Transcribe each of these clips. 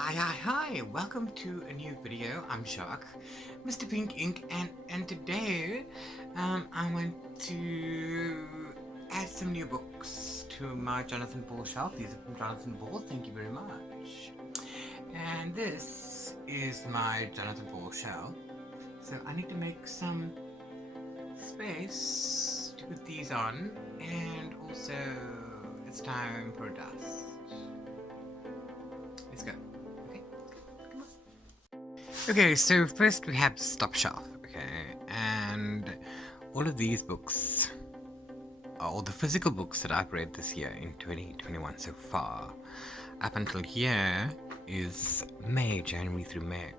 Hi, welcome to a new video. I'm Shark, Mr. Pink Ink, and today I want to add some new books to my Jonathan Ball shelf. These are from Jonathan Ball, thank you very much. And this is my Jonathan Ball shelf, so I need to make some space to put these on, and also it's time for dust. Let's go. Okay, so first we have Stop Shelf, okay, and all of these books, all the physical books that I've read this year in 2021 so far, up until here is January through May.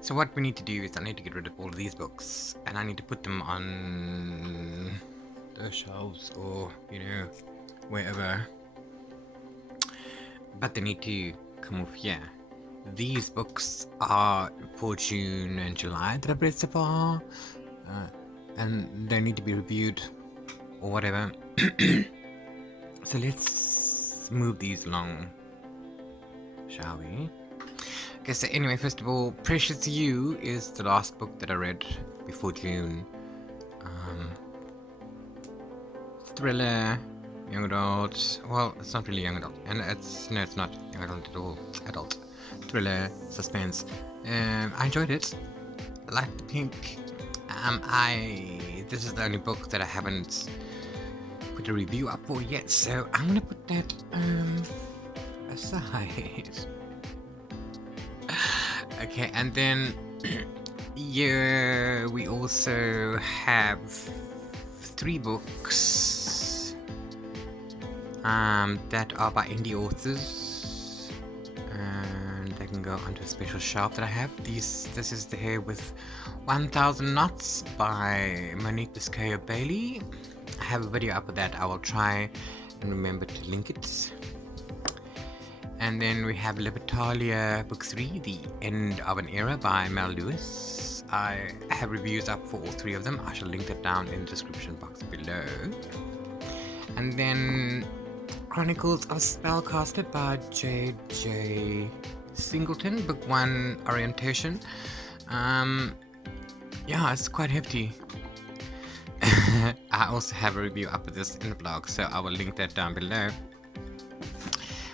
So what we need to do is I need to get rid of all of these books, and I need to put them on the shelves or, wherever, but they need to come off here. These books are for June and July that I've read so far, and they need to be reviewed or whatever. So let's move these along, shall we? Okay, so anyway, first of all, Precious You is the last book that I read before June. Thriller, young adult. Well, it's not really young adult, and it's not young adult at all. Adult. Thriller, suspense. I enjoyed it. I liked the pink. This is the only book that I haven't put a review up for yet, so I'm gonna put that aside. Okay, and then yeah, we also have 3 books that are by indie authors. They can go onto a special shelf that I have. This is The Hair with 1000 Knots by Monique Biscaya Bailey. I have a video up of that. I will try and remember to link it. And then we have Libertalia Book 3, The End of an Era by Mel Lewis. I have reviews up for all 3 of them. I shall link that down in the description box below. And then Chronicles of Spellcaster by J.J. Singleton, Book 1, Orientation. Yeah, it's quite hefty. I also have a review up of this in the blog, so I will link that down below.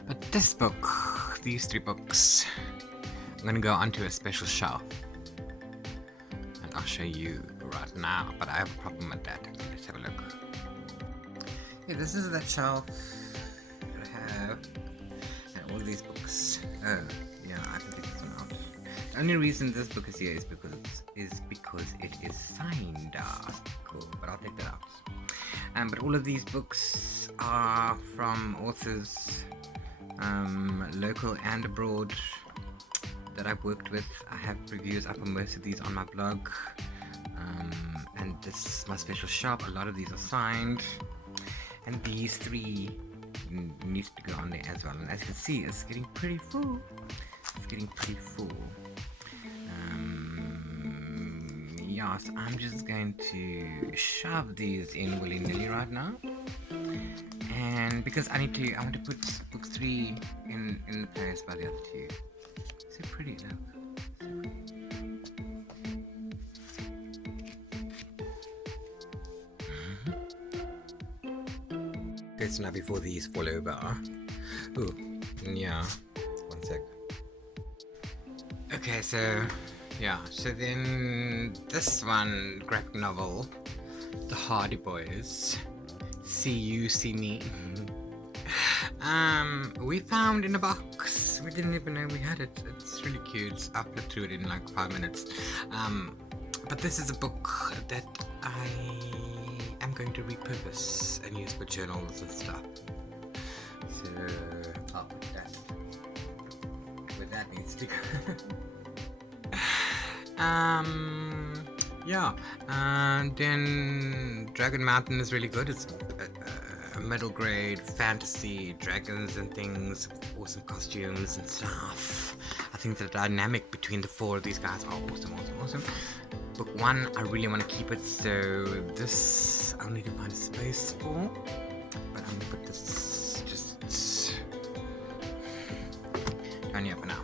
But this book, these 3 books, I'm gonna go onto a special shelf, and I'll show you right now, but I have a problem with that. Let's have a look. Yeah, this is that shelf that I have, and all these books. Oh, yeah, I think it's one out. The only reason this book is here is because it is signed. Cool, but I'll take that out. But all of these books are from authors, local and abroad, that I've worked with. I have reviews up on most of these on my blog, and this is my special shop. A lot of these are signed, and these 3 need to go on there as well. And as you can see, it's getting pretty full. Yeah, so I'm just going to shove these in willy-nilly right now, and because I want to put book 3 in the place by the other 2. So pretty, look. Okay, so now before these fall over. Oh, yeah. One sec. Okay, so then this one, graphic novel, The Hardy Boys, See You, See Me. We found in a box. We didn't even know we had it. It's really cute. I flipped through it in like 5 minutes. But this is a book that I am going to repurpose and use for journals and stuff. So I'll put that where that needs to go. Yeah, and then Dragon Mountain is really good. It's a middle grade fantasy, dragons and things, awesome costumes and stuff. I think the dynamic between the 4 of these guys are awesome. Book 1, I really want to keep it, so this I'll need to find a space for, but I'm gonna put this just down here for now.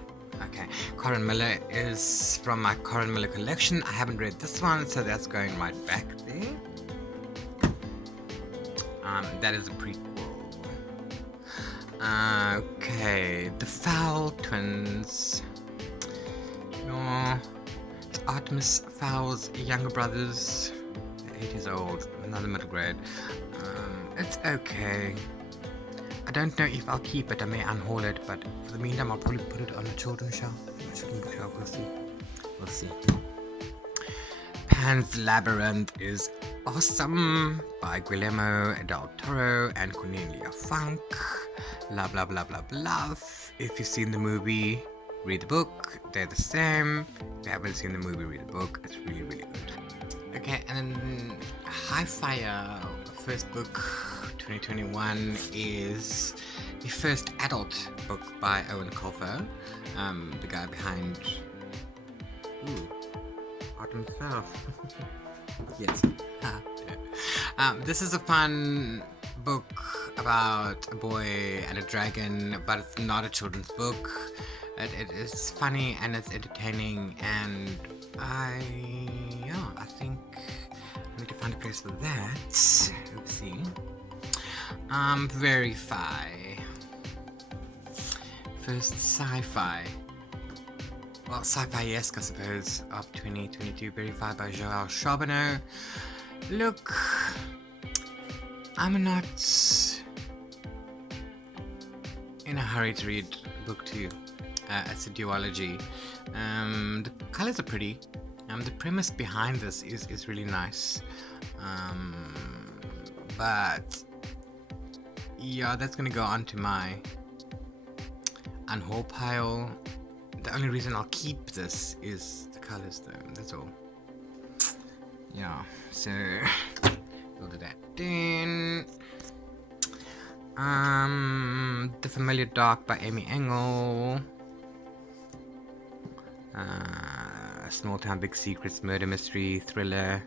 Corin Miller is from my Corin Miller collection. I haven't read this one, so that's going right back there. That is a prequel. Okay, The Fowl Twins. It's Artemis Fowl's younger brothers. They're 8 years old, another middle grade. It's okay. I don't know if I'll keep it. I may unhaul it, but for the meantime, I'll probably put it on the children's shelf. Children's bookshelf. We'll see. We'll see. Pan's Labyrinth is awesome by Guillermo del Toro and Cornelia Funk. Love, love, love, love, love. If you've seen the movie, read the book. They're the same. If you haven't seen the movie, read the book. It's really, really good. Okay, and then High Fire, first book, 2021, is the first adult book by Owen Colfer, the guy behind Art himself. Yes. This is a fun book about a boy and a dragon, but it's not a children's book. It is funny and it's entertaining, and I think I need to find a place for that. Let's see. Verify. First sci-fi. Well, sci-fi-esque, I suppose, of 2022. Verify by Joël Charbonneau. Look, I'm not in a hurry to read book 2. It's a duology. The colors are pretty. The premise behind this is really nice. But yeah, that's gonna go onto my unhaul pile. The only reason I'll keep this is the colors, though. That's all. Yeah, so we'll do that. Then The Familiar Dark by Amy Engel. Small Town Big Secrets murder mystery thriller.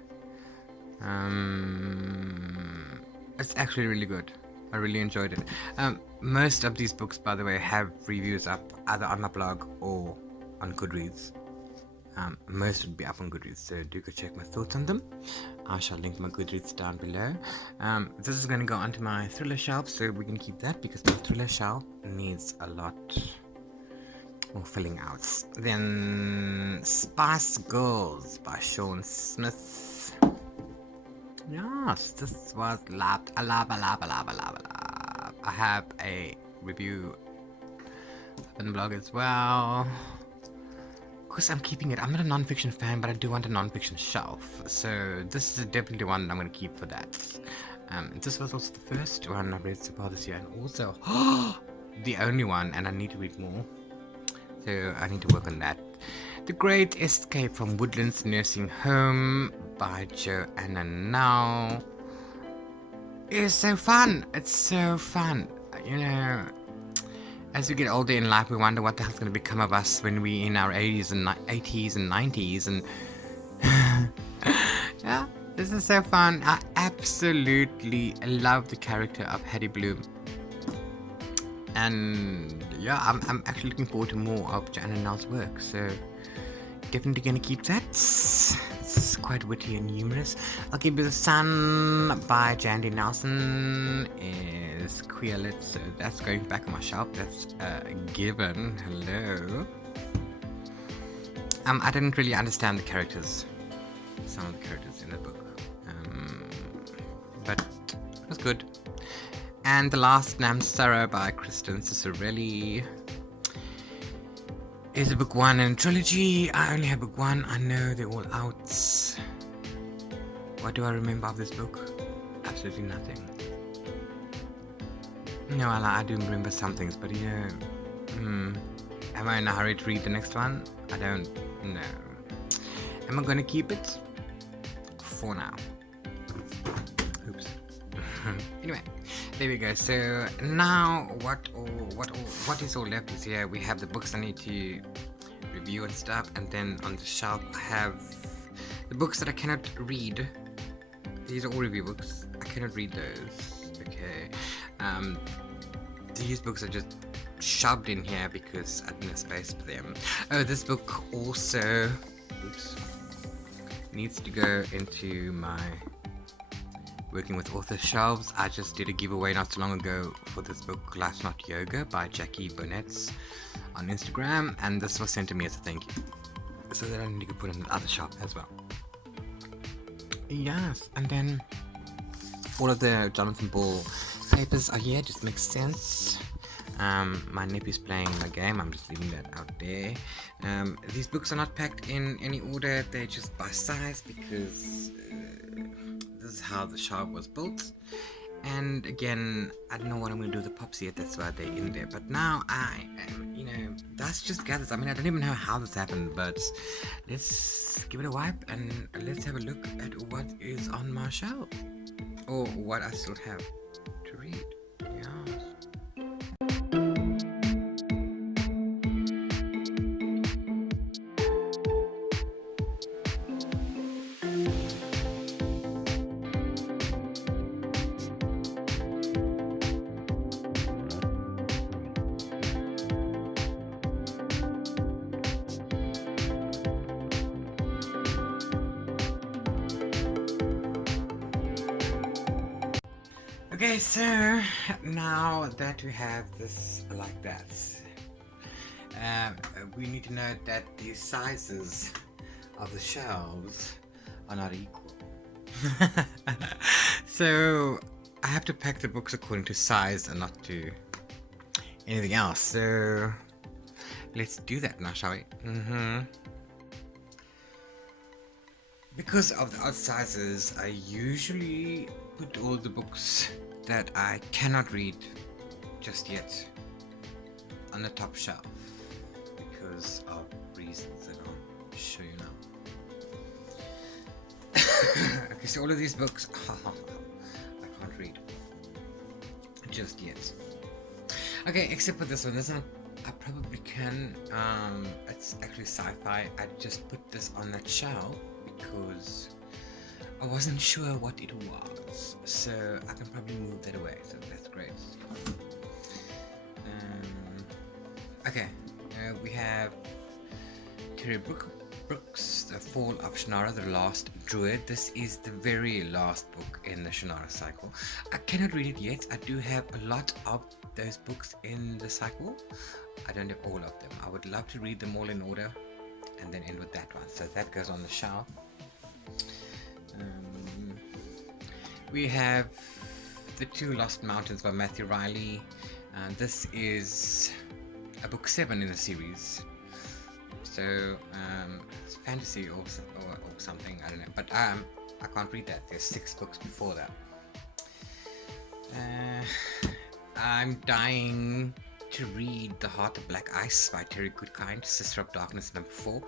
It's actually really good. I really enjoyed it. Most of these books, by the way, have reviews up either on my blog or on Goodreads. Most would be up on Goodreads, so do go check my thoughts on them. I shall link my Goodreads down below. This is going to go onto my thriller shelf, so we can keep that because my thriller shelf needs a lot more filling out. Then Spice Girls by Sean Smith. Yes, this was loved. I love. I have a review on the blog as well. Of course, I'm keeping it. I'm not a non-fiction fan, but I do want a non-fiction shelf. So this is definitely one that I'm going to keep for that. This was also the first one I've read so far this year, and also the only one, and I need to read more. So I need to work on that. The Great Escape from Woodlands Nursing Home by Joanna Now is so fun. It's so fun. You know, as we get older in life, we wonder what the hell's going to become of us when we're in our 80s and 90s. And yeah, this is so fun. I absolutely love the character of Hattie Bloom. And yeah, I'm actually looking forward to more of Joanna Now's work. So definitely gonna keep that. It's quite witty and humorous. I'll Give You the Sun by Jandy Nelson is queer lit, so that's going back on my shelf. That's a given. Hello. I didn't really understand the characters, some of the characters in the book, but it was good. And The Last Named Sarah by Kristen Cicerelli is a book 1 in a trilogy. I only have book 1. I know they're all out. What do I remember of this book? Absolutely nothing. No, I do remember some things, but you know, am I in a hurry to read the next one? I don't know. Am I going to keep it? For now. Oops. Anyway, there we go. So now what is all left is here we have the books I need to review and stuff, and then on the shelf I have the books that I cannot read. These are all review books. I cannot read those. Okay. These books are just shoved in here because I didn't have space for them. Oh, this book also needs to go into my working with author shelves. I just did a giveaway not so long ago for this book, Life's Not Yoga by Jackie Burnett on Instagram, and this was sent to me as a thank you. So that I need to put in the other shop as well. Yes, and then all of the Jonathan Ball papers are here, just makes sense. My nephew's playing my game, I'm just leaving that out there. These books are not packed in any order, they're just by size because this is how the shelf was built. And again, I don't know what I'm going to do with the pops yet, that's why they're in there. But now that's just gathers. I mean, I don't even know how this happened, but let's give it a wipe and let's have a look at what is on my shelf. Or what I still have to read. Yeah. Okay, so now that we have this like that, we need to note that the sizes of the shelves are not equal. So I have to pack the books according to size and not to anything else. So let's do that now, shall we? Because of the odd sizes, I usually put all the books that I cannot read just yet on the top shelf because of reasons that I'll show you now. Okay, so all of these books I can't read just yet. Okay, except for this one. This one I probably can. It's actually sci-fi. I just put this on that shelf because I wasn't sure what it was, so I can probably move that away, so that's great. Okay, we have Terry Brooks, The Fall of Shannara, The Last Druid. This is the very last book in the Shannara cycle. I cannot read it yet. I do have a lot of those books in the cycle. I don't have all of them. I would love to read them all in order and then end with that one, so that goes on the shelf. We have The Two Lost Mountains by Matthew Riley. This is a book 7 in the series. So it's fantasy or something, I don't know. But I can't read that. There's 6 books before that. I'm dying to read The Heart of Black Ice by Terry Goodkind, Sister of Darkness, number 4.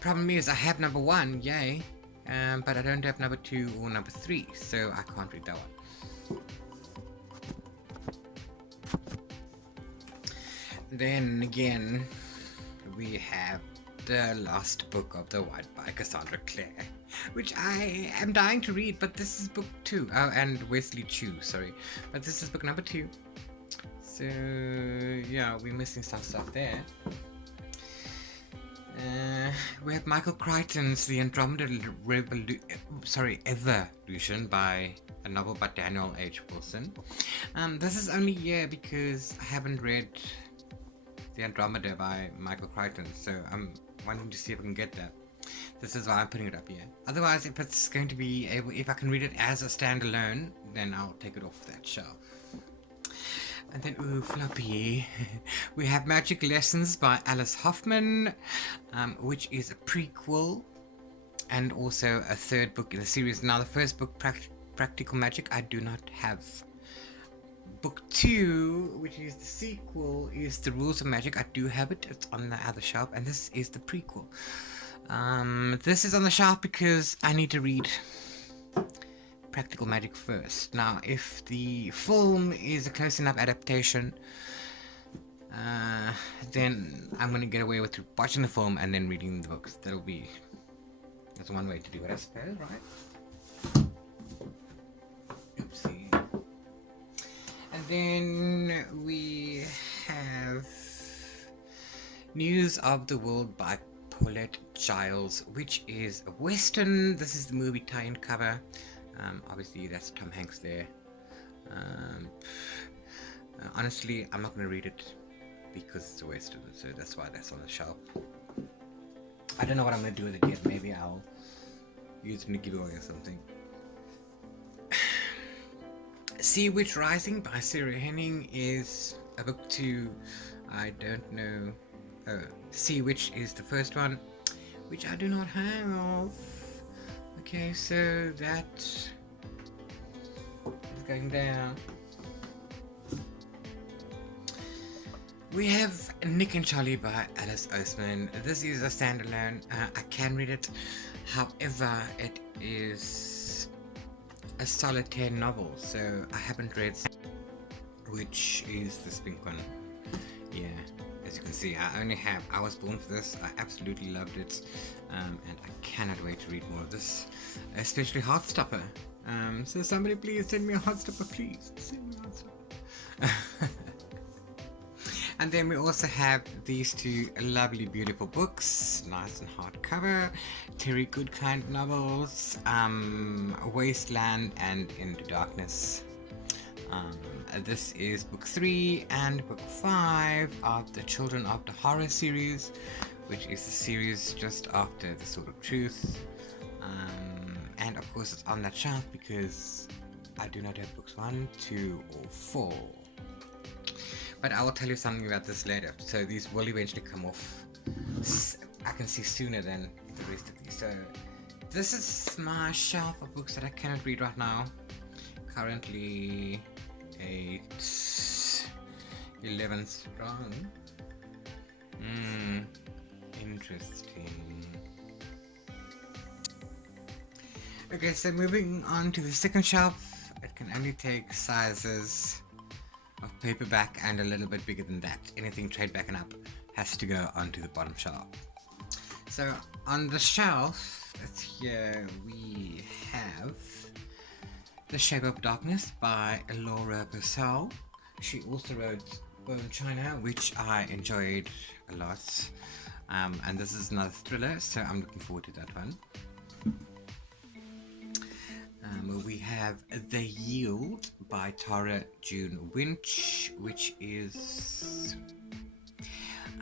Problem is I have number 1, yay, but I don't have number 2 or number 3, so I can't read that one. Then again, we have The Last Book of the White by Cassandra Clare, which I am dying to read, but this is book 2. Oh, and Wesley Chu, sorry, but this is book number 2. So yeah, we're missing some stuff there. We have Michael Crichton's The Andromeda Evolution by a novel by Daniel H. Wilson. This is only here because I haven't read The Andromeda by Michael Crichton, so I'm wanting to see if I can get that. This is why I'm putting it up here. Otherwise, if it's going to be able, if I can read it as a standalone, then I'll take it off that shelf. And then, ooh, floppy. We have Magic Lessons by Alice Hoffman, which is a prequel and also a 3rd book in the series. Now, the first book, Practical Magic, I do not have. Book 2, which is the sequel, is The Rules of Magic. I do have it. It's on the other shelf, and this is the prequel. This is on the shelf because I need to read Practical Magic first. Now, if the film is a close enough adaptation, then I'm going to get away with watching the film and then reading the books. That's one way to do it, I suppose, right? Oopsie. And And then we have News of the World by Paulette Giles, which is a Western. This is the movie tie-in cover. Obviously, that's Tom Hanks there. Honestly, I'm not going to read it because it's a Western, so that's why that's on the shelf. I don't know what I'm going to do with it yet. Maybe I'll use it in a giveaway or something. Sea Witch Rising by Sarah Henning is a book I don't know. Sea Witch is the first one, which I do not have. Okay, so that is going down. We have Nick and Charlie by Alice Oseman. This is a standalone. I can read it. However, it is a solitaire novel, so I haven't read, which is this pink one. Yeah, as you can see, I was born for this. I absolutely loved it, and I cannot wait to read more of this, especially Heartstopper. So somebody please send me a Heartstopper, please. Send me a Heartstopper. And then we also have these two lovely, beautiful books, nice and hardcover, Terry Goodkind novels, Wasteland and Into Darkness. This is book 3 and book 5 of the Children of the Horror series, which is the series just after The Sword of Truth. And of course it's on that shelf because I do not have books 1, 2 or 4. But I will tell you something about this later. So these will eventually come off. I can see sooner than the rest of these. So this is my shelf of books that I cannot read right now. Currently 11 strong. Interesting. Okay, so moving on to the second shelf. It can only take sizes of paperback and a little bit bigger than that. Anything trade back and up has to go onto the bottom shelf. So on the shelf, here we have The Shape of Darkness by Laura Purcell. She also wrote Bone China, which I enjoyed a lot. And this is another thriller, so I'm looking forward to that one. We have The Yield by Tara June Winch, which is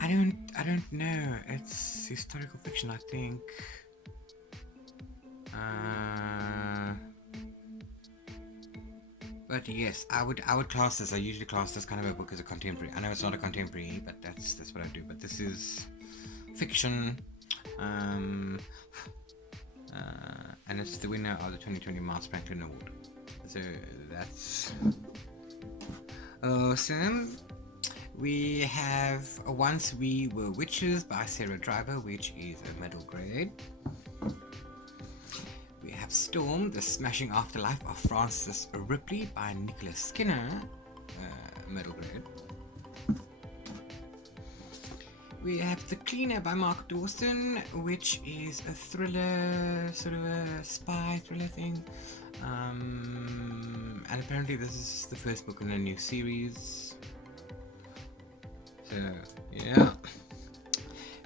I don't know. It's historical fiction, I think. But yes, I would class this. I usually class this kind of a book as a contemporary. I know it's not a contemporary, but that's what I do. But this is fiction. And it's the winner of the 2020 Miles Franklin Award. So that's awesome. We have Once We Were Witches by Sarah Driver, which is a middle grade. We have Storm, The Smashing Afterlife of Francis Ripley by Nicholas Skinner, middle grade. We have The Cleaner by Mark Dawson, which is a thriller, sort of a spy thriller thing. And apparently this is the first book in a new series. So, yeah.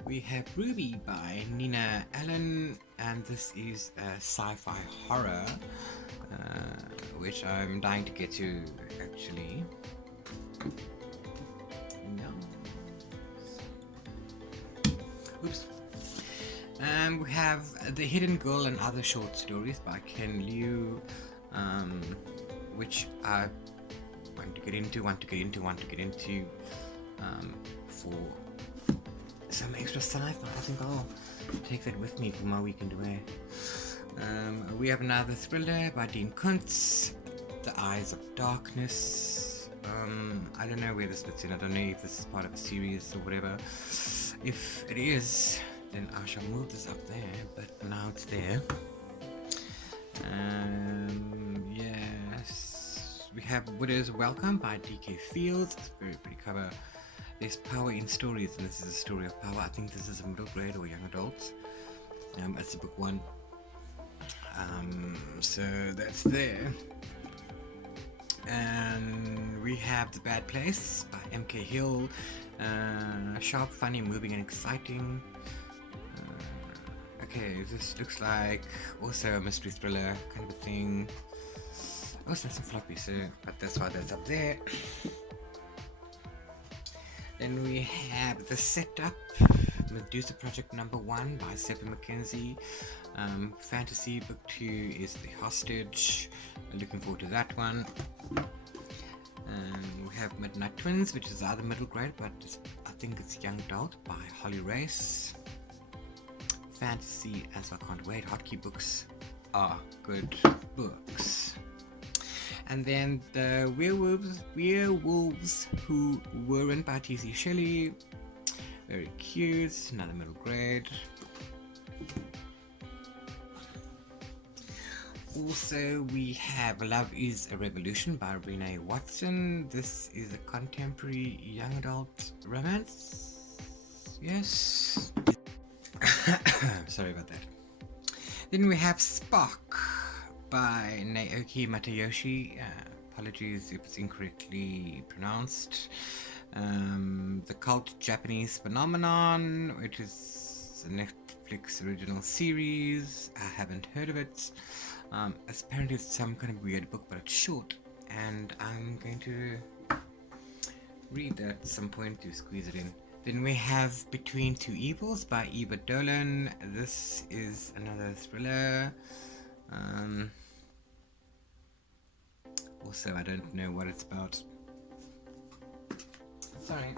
We have Ruby by Nina Allen, and this is a sci-fi horror, which I'm dying to get to, actually. Oops. We have The Hidden Girl and Other Short Stories by Ken Liu, which I want to get into, for some extra sci-fi. I think I'll take that with me for my weekend away. We have another thriller by Dean Kuntz, The Eyes of Darkness. I don't know where this fits in. I don't know if this is part of a series or whatever. If it is, then I shall move this up there, but now it's there. Yes. We have Widow's Welcome by D.K. Fields. It's a very pretty cover. There's power in stories, and this is a story of power. I think this is a middle grade or young adults. It's book 1. So that's there. And we we have The Bad Place by M.K. Hill. Sharp, funny, moving, and exciting. Okay, this looks like also a mystery thriller kind of a thing. Also some floppy, so but that's why that's up there. Then we have The Setup, Medusa Project #1 by Sepa Mackenzie. Fantasy book 2 is The Hostage. Looking forward to that one. We have Midnight Twins, which is either middle grade, but I think it's young adult by Holly Race. Fantasy, as I can't wait. Hotkey books are good books. And then the Werewolves Who Weren't by T.C. Shelley. Very cute, another middle grade. Also, we have Love is a Revolution by Renee Watson. This is a contemporary young adult romance. Yes. Sorry about that. Then we have Spark by Naoki Matayoshi. Apologies if it's incorrectly pronounced. The Cult Japanese Phenomenon, which is a Netflix original series. I haven't heard of it. Apparently it's some kind of weird book, but it's short, and I'm going to read that at some point to squeeze it in. Then we have Between Two Evils by Eva Dolan. This is another thriller. Also, I don't know what it's about. Sorry.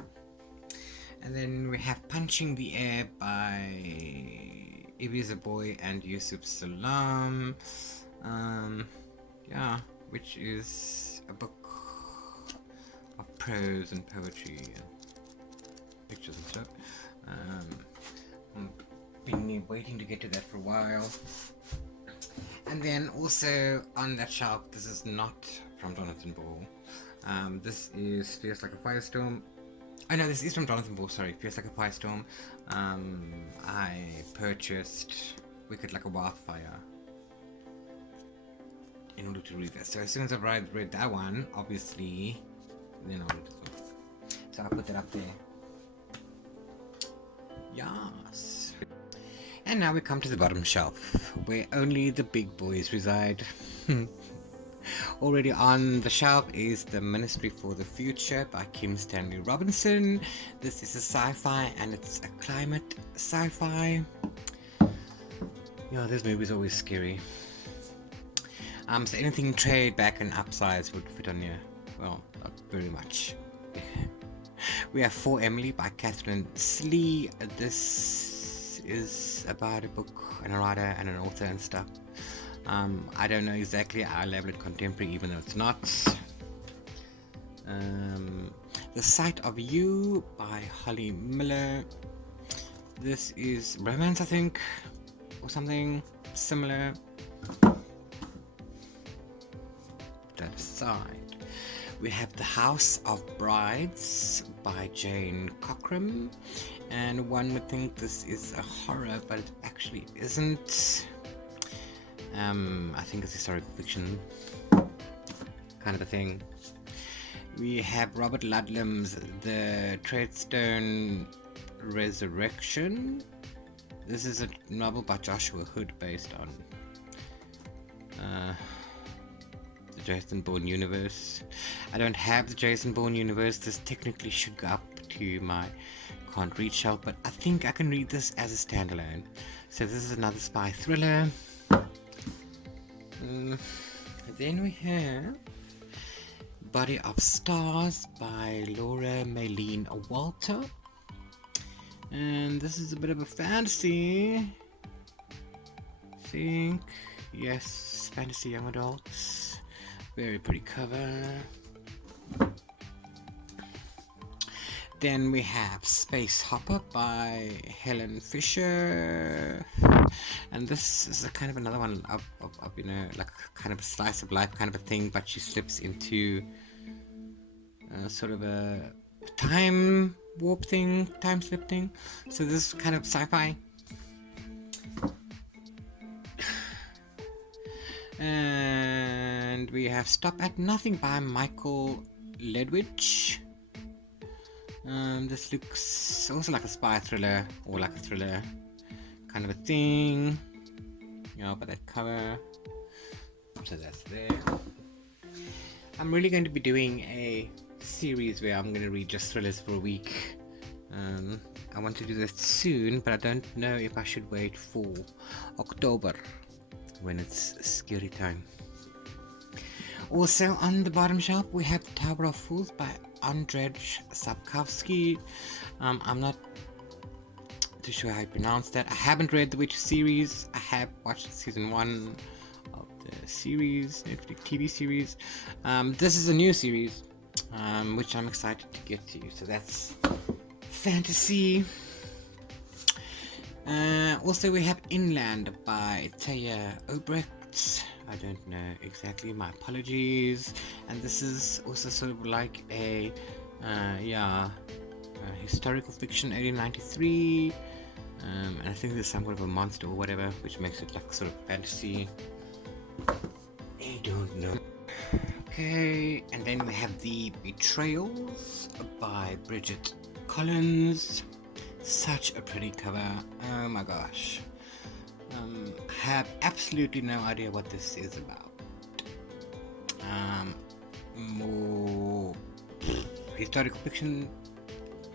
And then we have Punching the Air by Ibiza Boy and Yusuf Salam. Yeah, which is a book of prose and poetry and pictures and stuff. I've been waiting to get to that for a while. And then also on that shelf, this is not from Jonathan Ball. This is Fierce Like a Firestorm. Oh no, this is from Jonathan Ball, sorry. Fierce Like a Firestorm. I purchased Wicked Like a Wildfire in order to read that. So as soon as I've read that one, obviously, then I'll read this one. So I'll put that up there. Yes. And now we come to the bottom shelf, where only the big boys reside. Already on the shelf is The Ministry for the Future by Kim Stanley Robinson. This is a sci-fi, and it's a climate sci-fi. Yeah, this movie is always scary. So anything trade back and upsize would fit on here. Well, not very much. We have For Emily by Catherine Slee. This is about a book and a writer and an author and stuff. I don't know exactly. I label it contemporary even though it's not. The Sight of You by Holly Miller. This is romance, I think, or something similar. That aside, we have The House of Brides by Jane Cockram, and one would think this is a horror, but it actually isn't. I think it's historical fiction kind of a thing. We have Robert Ludlum's The Treadstone Resurrection. This is a novel by Joshua Hood based on the Jason Bourne universe. I don't have the Jason Bourne universe. This technically should go up to my can't read shelf, but I think I can read this as a standalone. So this is another spy thriller. Then we have Body of Stars by Laura Maylene Walter, and this is a bit of a fantasy, I think. Yes, fantasy young adults. Very pretty cover. Then we have Space Hopper by Helen Fisher, and this is a kind of another one of you know, like kind of a slice of life kind of a thing, but she slips into sort of a time warp thing, time slip thing. So this is kind of sci-fi. And we have Stop at Nothing by Michael Ledwidge. This looks also like a spy thriller or like a thriller kind of a thing. But that cover. So that's there. I'm really going to be doing a series where I'm going to read just thrillers for a week. I want to do that soon, but I don't know if I should wait for October when it's scary time. Also on the bottom shelf we have Tower of Fools by Andrzej Sapkowski. I'm not too sure how you pronounce that. I haven't read the Witcher series. I have watched season 1 of the series, Netflix TV series. This is a new series, which I'm excited to get to. So that's fantasy. Also we have Inland by Taya Obrecht. I don't know exactly, my apologies. And this is also sort of like a historical fiction, 1893. And I think there's some sort of a monster or whatever, which makes it like sort of fantasy. I don't know. Okay, and then we have The Betrayals by Bridget Collins. Such a pretty cover. Oh my gosh. Have absolutely no idea what this is about. More historical fiction,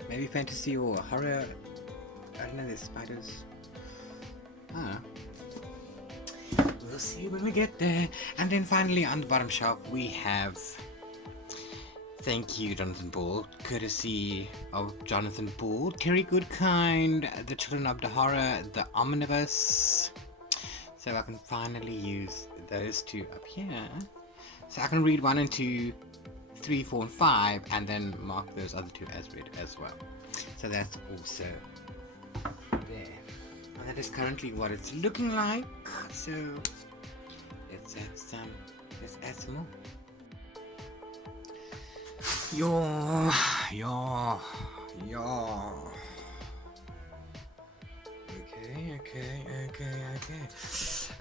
maybe fantasy or horror. I don't know, there's spiders. We'll see when we get there. And then finally on the bottom shelf we have Thank You, Jonathan Ball, courtesy of Jonathan Ball, Terry Goodkind, The Children of the Horror, The Omnibus. So I can finally use those two up here. So I can read 1 and 2, 3, 4, and 5, and then mark those other 2 as read as well. So that's also there. And that is currently what it's looking like. So let's add some more.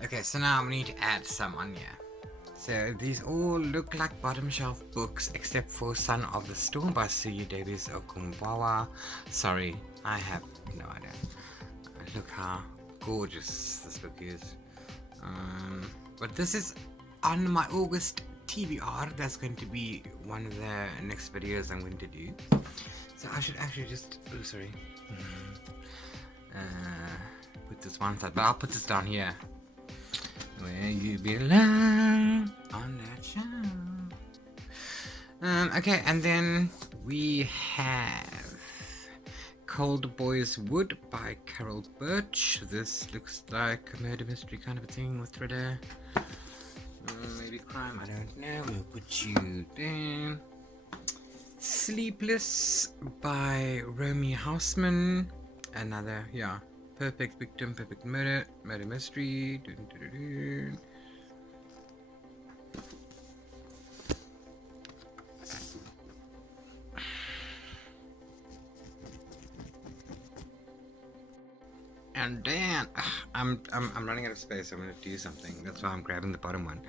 Okay, so now we need to add some on here. So these all look like bottom shelf books except for Son of the Storm by Suyu Davis Okumbawa. Sorry, I have no idea. Look how gorgeous this book is. But this is on my August TBR. That's going to be one of the next videos I'm going to do. So I should actually just put this one side, but I'll put this down here where you belong on that shelf. Okay, and then we have Cold Boys Wood by Carol Birch. This looks like a murder mystery kind of a thing with thriller. Maybe crime, I don't know. We'll put you there. Sleepless by Romy Hausman. Another, perfect victim, perfect murder mystery. Dun, dun, dun, dun. And then I'm running out of space. I'm gonna do something. That's why I'm grabbing the bottom one.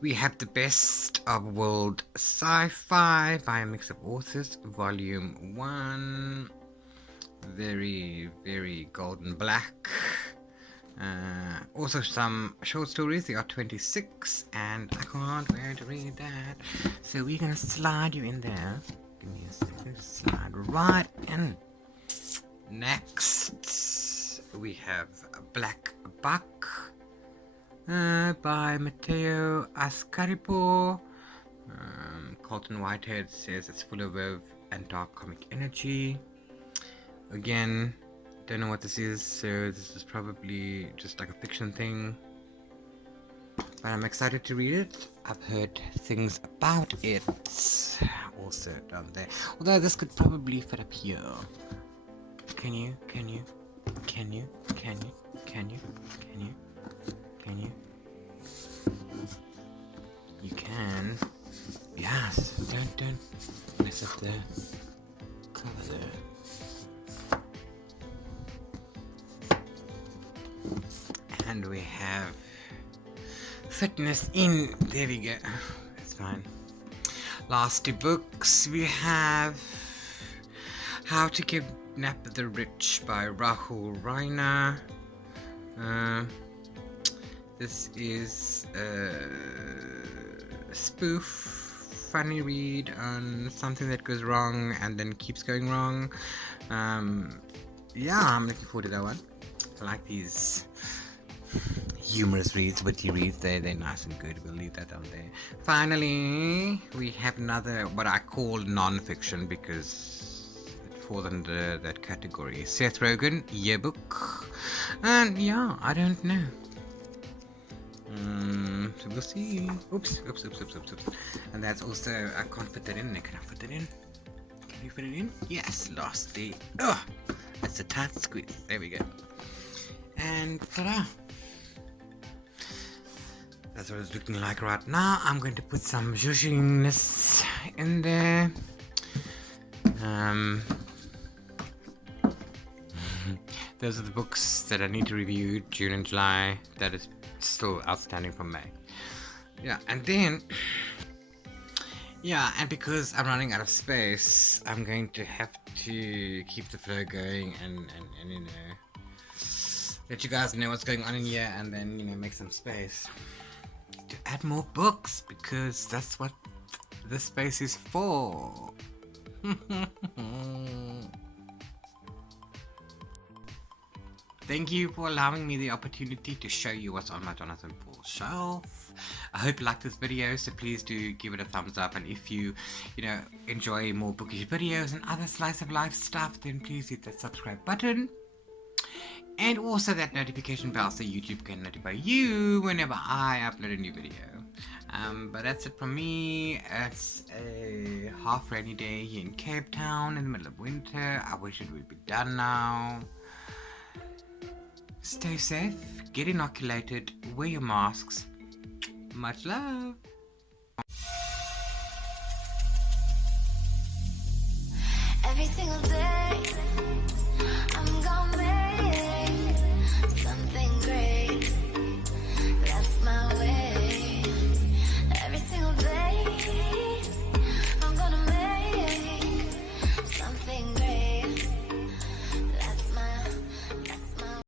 We have The Best of World Sci-Fi by a Mix of Authors, Volume 1. Very, very golden black. Also some short stories. They are 26, and I can't wait to read that. So we're gonna slide you in there. Give me a second. Slide right in. Next, we have Black Buck by Matteo Ascaripo. Colton Whitehead says it's full of verve and dark comic energy. Again, don't know what this is, so this is probably just like a fiction thing. But I'm excited to read it. I've heard things about it also down there. Although this could probably fit up here. Can you? You can. Yes. Don't mess up the cover there. And we have Fitness in. There we go. That's fine. Last two books we have How to Kidnap the Rich by Rahul Raina. This is a spoof, funny read on something that goes wrong and then keeps going wrong. Yeah, I'm looking forward to that one. I like these humorous reads, witty reads. They're nice and good. We'll leave that on there. Finally, we have another what I call non-fiction because it falls under that category. Seth Rogen, Yearbook, and yeah, I don't know. So we'll see. Oops. And that's also, I can't fit that in there. Can I fit it in? Can you fit it in? Yes, lastly. Oh, that's a tight squeeze. There we go. And ta-da! That's what it's looking like right now. I'm going to put some zhuzhiness in there. Those are the books that I need to review June and July. That is still outstanding for May. Yeah, and then and because I'm running out of space, I'm going to have to keep the flow going and you know, let you guys know what's going on in here, and then, you know, make some space to add more books, because that's what this space is for. Thank you for allowing me the opportunity to show you what's on my Jonathan Paul shelf. I hope you liked this video, so please do give it a thumbs up, and if you enjoy more bookish videos and other slice of life stuff, then please hit that subscribe button. And also that notification bell so YouTube can notify you whenever I upload a new video. But that's it from me. It's a half rainy day here in Cape Town in the middle of winter. I wish it would be done now. Stay safe, get inoculated, wear your masks. Much love.